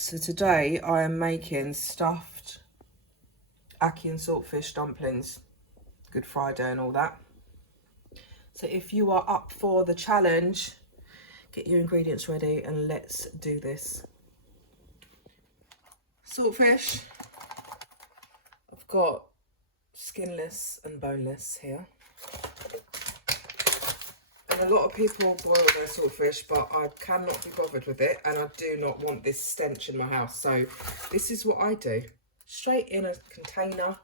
So today I am making stuffed ackee and saltfish dumplings. Good Friday and all that. So if you are up for the challenge, get your ingredients ready and let's do this. Saltfish. I've got skinless and boneless here. And a lot of people boil their saltfish, but I cannot be bothered with it, and I do not want this stench in my house. So this is what I do. Straight in a container,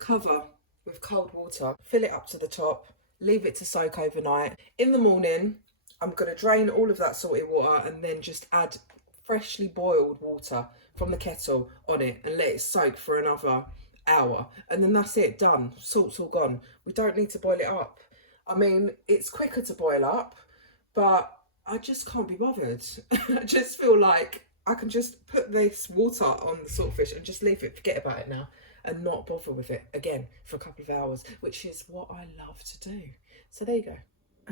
cover with cold water, fill it up to the top, leave it to soak overnight. In the morning, I'm going to drain all of that salty water and then just add freshly boiled water from the kettle on it and let it soak for another hour. And then that's it, done. Salt's all gone. We don't need to boil it up. I mean, it's quicker to boil up, but I just can't be bothered. I just feel like I can just put this water on the saltfish and just leave it, forget about it now, and not bother with it again for a couple of hours, which is what I love to do. So there you go.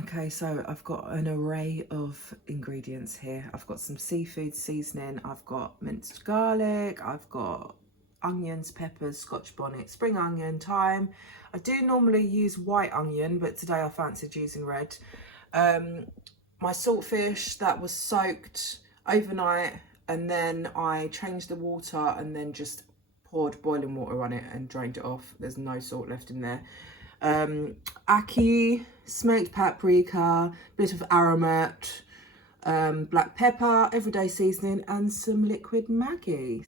Okay, so I've got an array of ingredients here. I've got some seafood seasoning, I've got minced garlic, I've got onions, peppers, scotch bonnet, spring onion, thyme. I do normally use white onion, but today I fancied using red. My saltfish that was soaked overnight, and then I changed the water and then just poured boiling water on it and drained it off. There's no salt left in there. Ackee, smoked paprika, bit of aromat, black pepper, everyday seasoning, and some liquid maggi.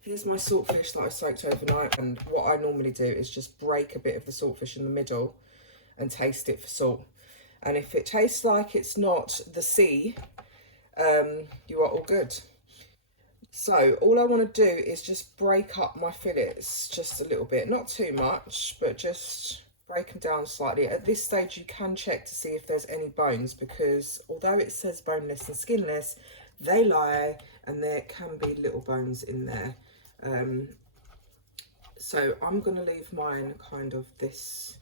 Here's my saltfish that I soaked overnight, and what I normally do is just break a bit of the saltfish in the middle and taste it for salt. And if it tastes like it's not the sea, you are all good. So all I want to do is just break up my fillets just a little bit, not too much, but just break them down slightly. At this stage you can check to see if there's any bones, because although it says boneless and skinless, they lie and there can be little bones in there. So I'm going to leave mine kind of this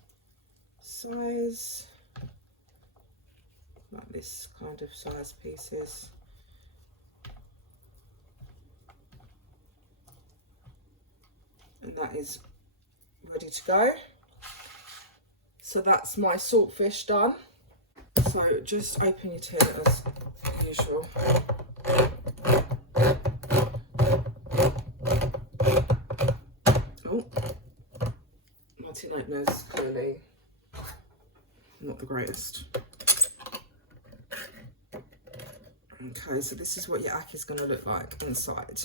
size, like this kind of size pieces. And that is ready to go. So that's my saltfish done. So just open your tin as usual. Oh, my tin opener's clearly not the greatest. Okay, so this is what your ackee is going to look like inside.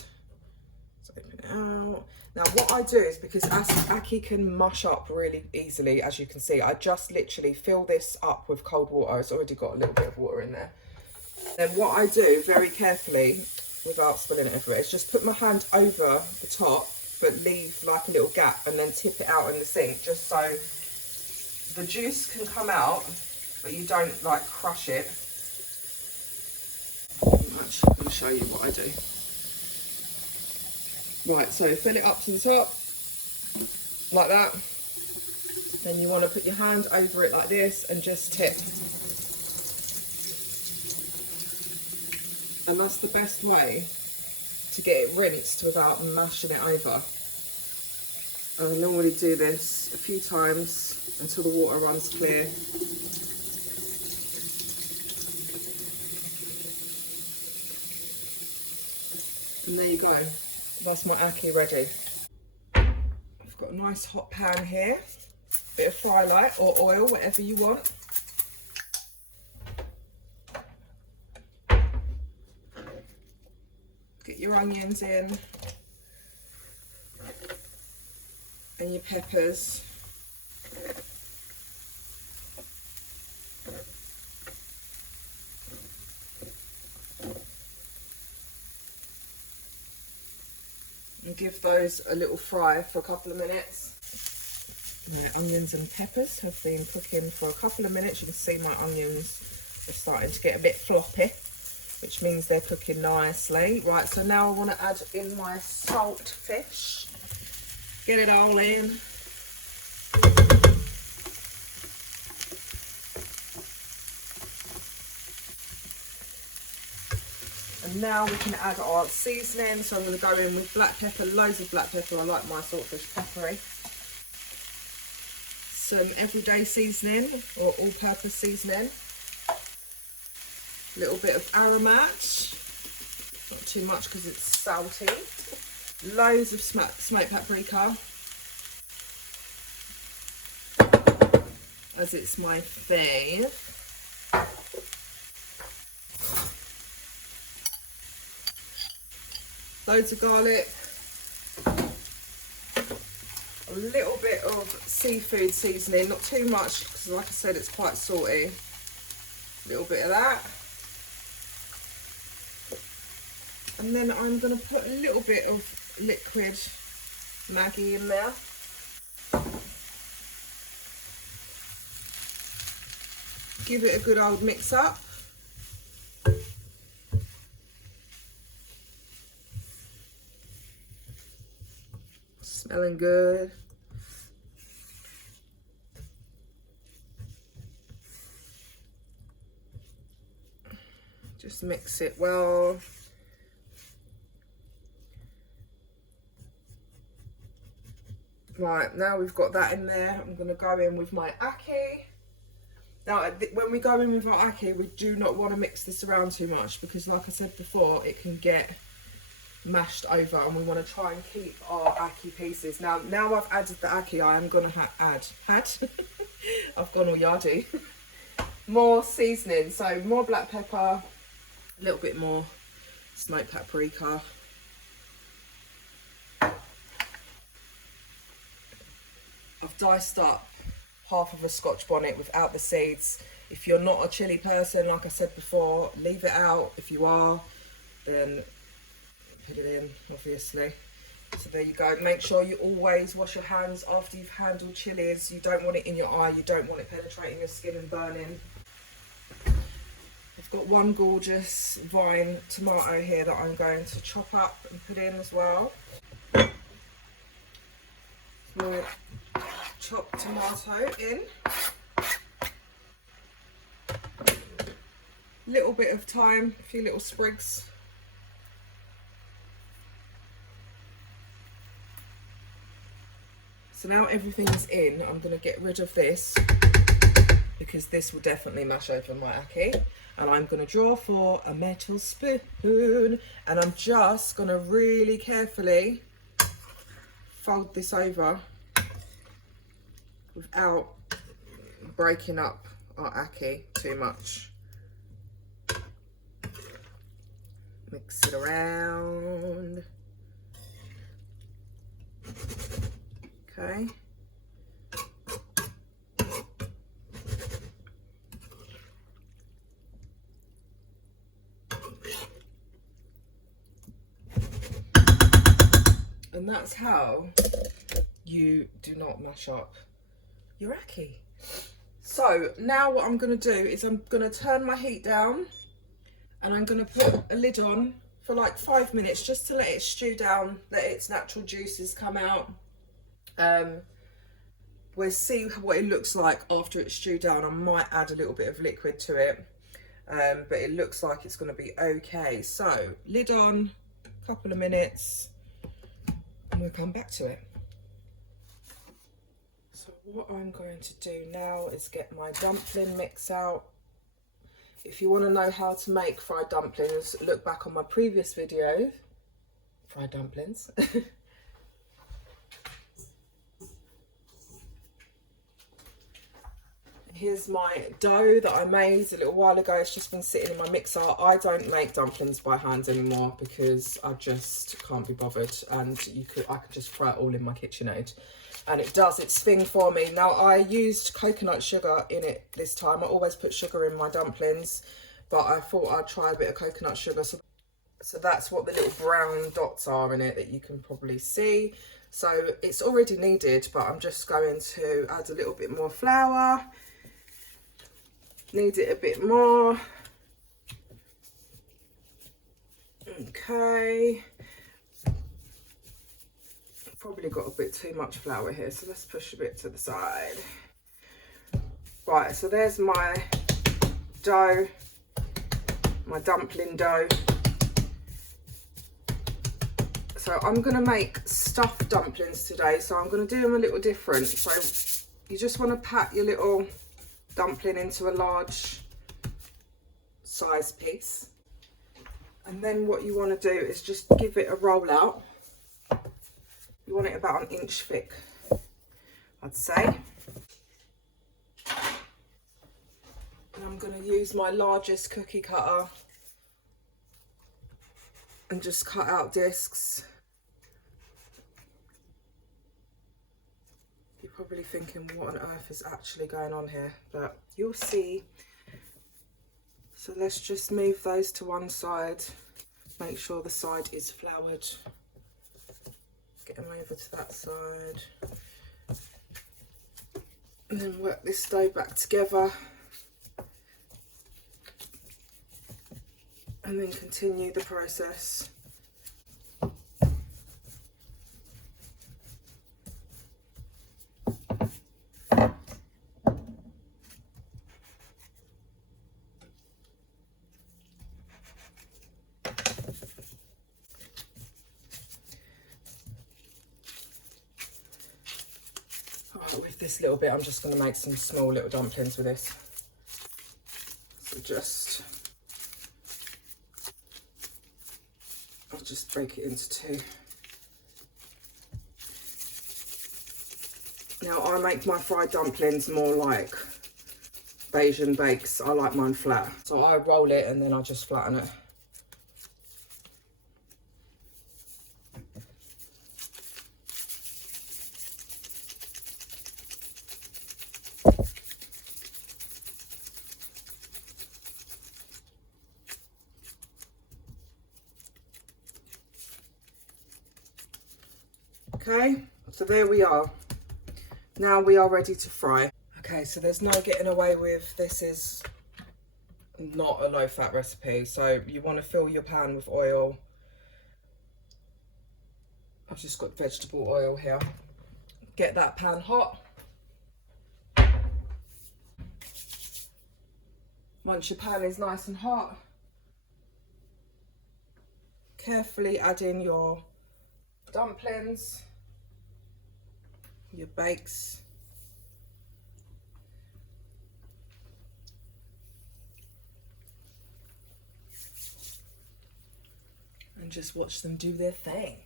So open it out. Now what I do is, because ackee can mush up really easily, as you can see, I just literally fill this up with cold water. It's already got a little bit of water in there. Then what I do very carefully, without spilling it everywhere, is just put my hand over the top, but leave like a little gap and then tip it out in the sink, just so the juice can come out, but you don't like crush it. I'm going to show you what I do. Right, so fill it up to the top, like that. Then you want to put your hand over it like this and just tip. And that's the best way to get it rinsed without mashing it over. And I normally do this a few times until the water runs clear. And there you go. That's my ackee ready. I've got a nice hot pan here, bit of fry light or oil, whatever you want. Get your onions in and your peppers. And give those a little fry for a couple of minutes. My onions and peppers have been cooking for a couple of minutes. You can see my onions are starting to get a bit floppy, which means they're cooking nicely. Right, so now I want to add in my saltfish. Get it all in. And And now we can add our seasoning. So I'm going to go in with black pepper, loads of black pepper. I like my saltfish peppery. Some everyday seasoning or all-purpose seasoning. A little bit of aromat. Not too much because it's salty. Loads of smoked paprika, as it's my fave. Loads of garlic. A little bit of seafood seasoning, not too much because like I said it's quite salty. A little bit of that. And then I'm going to put a little bit of liquid Maggi in there. Give it a good old mix up. Smelling good. Just mix it well. Right, now we've got that in there, I'm going to go in with my Ackee. Now, when we go in with our Ackee, we do not want to mix this around too much because, like I said before, it can get mashed over, and we want to try and keep our Ackee pieces. Now I've added the Ackee, I am going to add I've gone all yardy. More seasoning, so more black pepper, a little bit more smoked paprika. I've diced up half of a scotch bonnet without the seeds. If you're not a chilli person, like I said before, leave it out. If you are, then put it in, obviously. So there you go. Make sure you always wash your hands after you've handled chilies. You don't want it in your eye. You don't want it penetrating your skin and burning. I've got one gorgeous vine tomato here that I'm going to chop up and put in as well. More chopped tomato in. Little bit of thyme, a few little sprigs. So now everything's in, I'm going to get rid of this because this will definitely mash over my Ackee. And I'm going to draw for a metal spoon, and I'm just going to really carefully fold this over without breaking up our Ackee too much. Mix it around. Okay. And that's how you do not mash up your Ackee. So now what I'm going to do is I'm going to turn my heat down, and I'm going to put a lid on for like 5 minutes just to let it stew down, let its natural juices come out. We'll see what it looks like after it's stewed down. I might add a little bit of liquid to it, but it looks like it's going to be okay. So lid on, a couple of minutes, and we'll come back to it. So what I'm going to do now is get my dumpling mix out. If you want to know how to make fried dumplings, look back on my previous video, fried dumplings. Here's my dough that I made a little while ago. It's just been sitting in my mixer. I don't make dumplings by hand anymore because I just can't be bothered, and I could just throw it all in my KitchenAid. And it does its thing for me. Now, I used coconut sugar in it this time. I always put sugar in my dumplings, but I thought I'd try a bit of coconut sugar. So that's what the little brown dots are in it that you can probably see. So it's already kneaded, but I'm just going to add a little bit more flour. Knead it a bit more. Okay. Probably got a bit too much flour here, so let's push a bit to the side. Right, so there's my dough, my dumpling dough. So I'm going to make stuffed dumplings today, so I'm going to do them a little different. So you just want to pat your little dumpling into a large size piece, and then what you want to do is just give it a roll out. You want it about 1 inch thick, I'd say. And I'm going to use my largest cookie cutter and just cut out discs. You're probably thinking, what on earth is actually going on here? But you'll see. So let's just move those to one side. Make sure the side is floured. Get them over to that side. And then work this dough back together. And then continue the process. With this little bit, I'm just going to make some small little dumplings with this. So I'll just break it into 2. Now I make my fried dumplings more like Bayesian bakes. I like mine flat. So I roll it and then I just flatten it. Okay, so there we are. Now we are ready to fry. Okay, so there's no getting away with, this is not a low fat recipe. So you want to fill your pan with oil. I've just got vegetable oil here. Get that pan hot. Once your pan is nice and hot, carefully add in your dumplings, your bakes, and just watch them do their thing.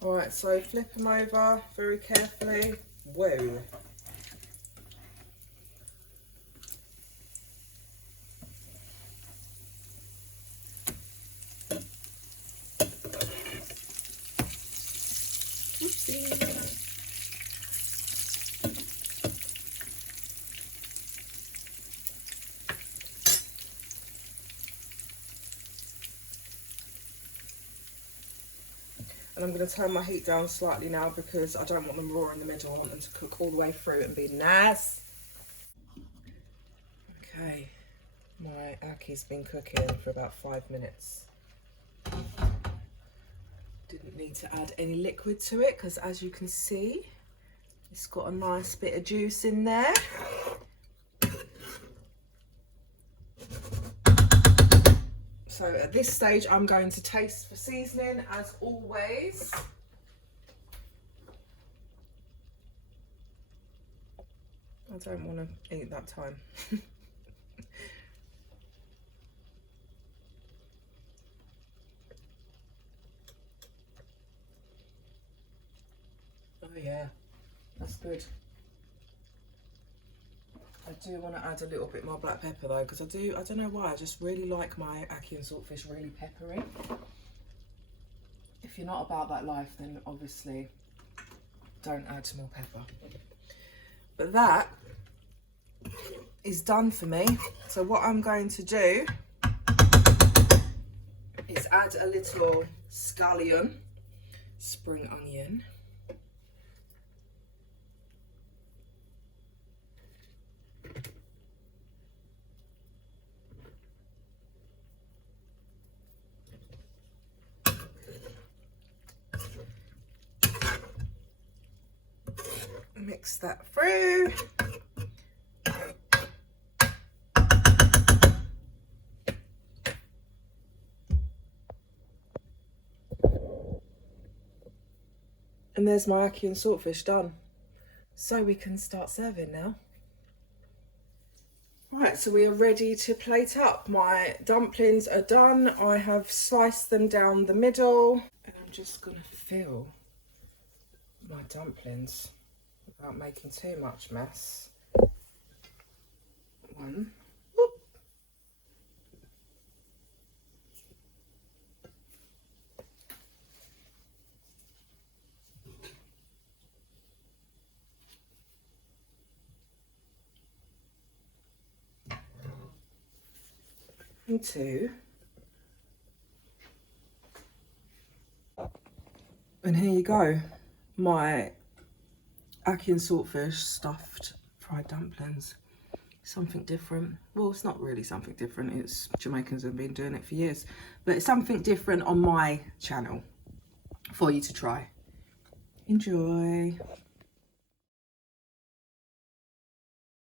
All right, so flip them over very carefully. Whoa. And I'm going to turn my heat down slightly now because I don't want them raw in the middle. I want them to cook all the way through and be nice. Okay, my Ackee's been cooking for about 5 minutes. Didn't need to add any liquid to it because, as you can see, it's got a nice bit of juice in there. So at this stage, I'm going to taste for seasoning as always. I don't want to eat that time. Oh yeah, that's good. I do want to add a little bit more black pepper though, because I don't know why, I just really like my Ackee and Saltfish really peppery. If you're not about that life, then obviously don't add more pepper. But that is done for me. So what I'm going to do is add a little scallion, spring onion. Mix that through. And there's my ackee and saltfish done. So we can start serving now. Right, so we are ready to plate up. My dumplings are done. I have sliced them down the middle. And I'm just gonna fill my dumplings without making too much mess. One. Whoop. And two. And here you go, my ackee and saltfish stuffed fried dumplings. Something different. Well, it's not really something different. It's Jamaicans have been doing it for years, but it's something different on my channel for you to try. Enjoy.